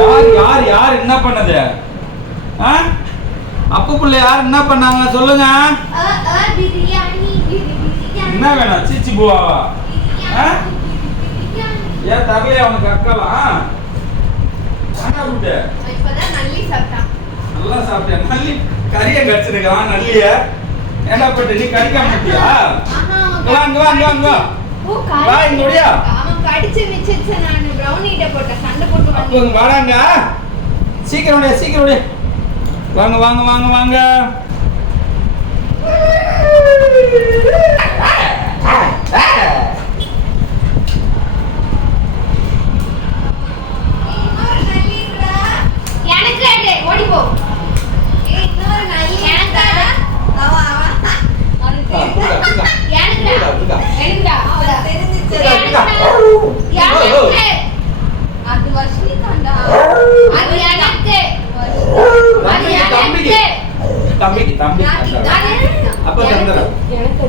யார் யார் யார் என்ன பண்ணது? அப்ப புள்ள யார் என்ன பண்ணாங்க சொல்லுங்க. என்ன வேணும்? சீச்சி பூவாவா? ஏன் தரலையா அவனுக்கு அக்கலாம்? நல்லா சாப்பிட்டியா? நல்லி கறியை கடிச்சிருக்கான். நல்லிய என்ன பட்டு நீ கடிக்க மாட்டியா? வாங்க வாங்க வாங்க வா இங்க ஓடியா. அவன் கடிச்சு மிச்சிச்சு. நான் பிரவுனிட்ட போட்ட சண்டை போட்டு வந்து வராங்க. சீக்கிரம் ஓடியா சீக்கிரம் ஓடியா. வாங்க வாங்க வாங்க வாங்க.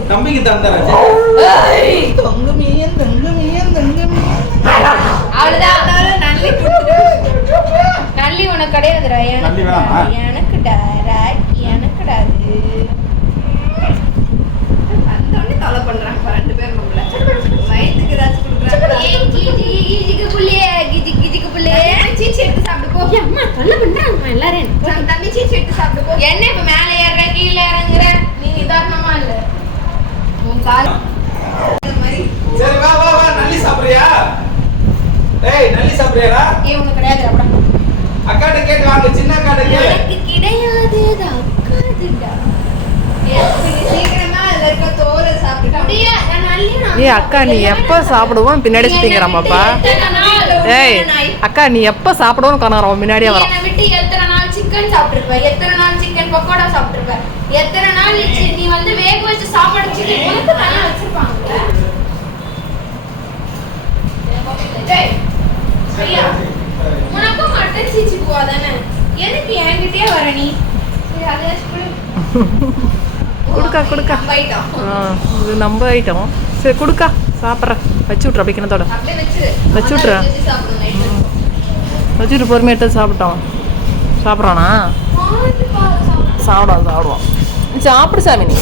தம்பிக்கு தந்தரா நல்லி உனக்கு கிடையாதுடா. எனக்குடா எனக்குடா. வந்தோடனே தொலை பண்றாங்க ரெண்டு பேரும். வயிற்றுக்கு ஏதாச்சும் கொடுக்குறாங்க. கிஜிக்கு புள்ளையே சீச்சி எடுத்து சாப்பிட்டு போ. அம்மா தொல்லை பண்றாங்க எல்லாரும். தம்பி சீச்சி எடுத்து சாப்பிட்டு போ. என்ன இப்ப மேல ஏறுற கீழே இறங்குற? நீ நிதானமா இல்ல உன் கால் மாதிரி. சரி வா வா வா. நல்லி சாப்பிடுறியா? ஏய் நல்லி சாப்பிடுறியாடா? உனக்கு கிடையாது. அப்படா அக்காட்ட கேட்டு வாங்க. சின்ன அக்காட்ட கேளு. எனக்கு கிடையாது. அக்காதுடா. சீக்கிரமா எல்லாருக்கும் தோலை சாப்பிட்டு அப்படியே. ஏய் அக்கா நீ எப்ப சாப்பிடுவோம் பின்னாடி சுத்திங்கறாமாப்பா. ஏய் அக்கா நீ எப்ப சாப்பிடுவோம் கனறோம் முன்னாடியே வரோம். என்ன விட்டு எத்தனை நாள் சிக்கன் சாப்பிட்டுருப்ப? எத்தனை நாள் சிக்கன் பக்கோடா சாப்பிட்டுருப்ப? எத்தனை நாள் நீ வந்து வேக வச்சு சாப்பாடு சிக்கன் உனக்கு தானே வச்சிருப்பாங்க. டேய் சரியா? உனக்கும் மட்டன் சீச்சி போவா தானே? எனக்கு என்கிட்டயே வர நீ. சரி அதே குடுக்கா குடுக்கா. இது நம்ம ஐட்டம். சரி குடுக்கா சாப்பிட்றேன். வச்சு விட்ற பிக்கனத்தோட வச்சு விட்றேன். வச்சுட்டு பொறுமையாக எடுத்து சாப்பிட்டோம். சாப்பிட்றானா? சாப்பிடுவான் சாப்பிடுவான். சாப்பிடு சாமி நீ.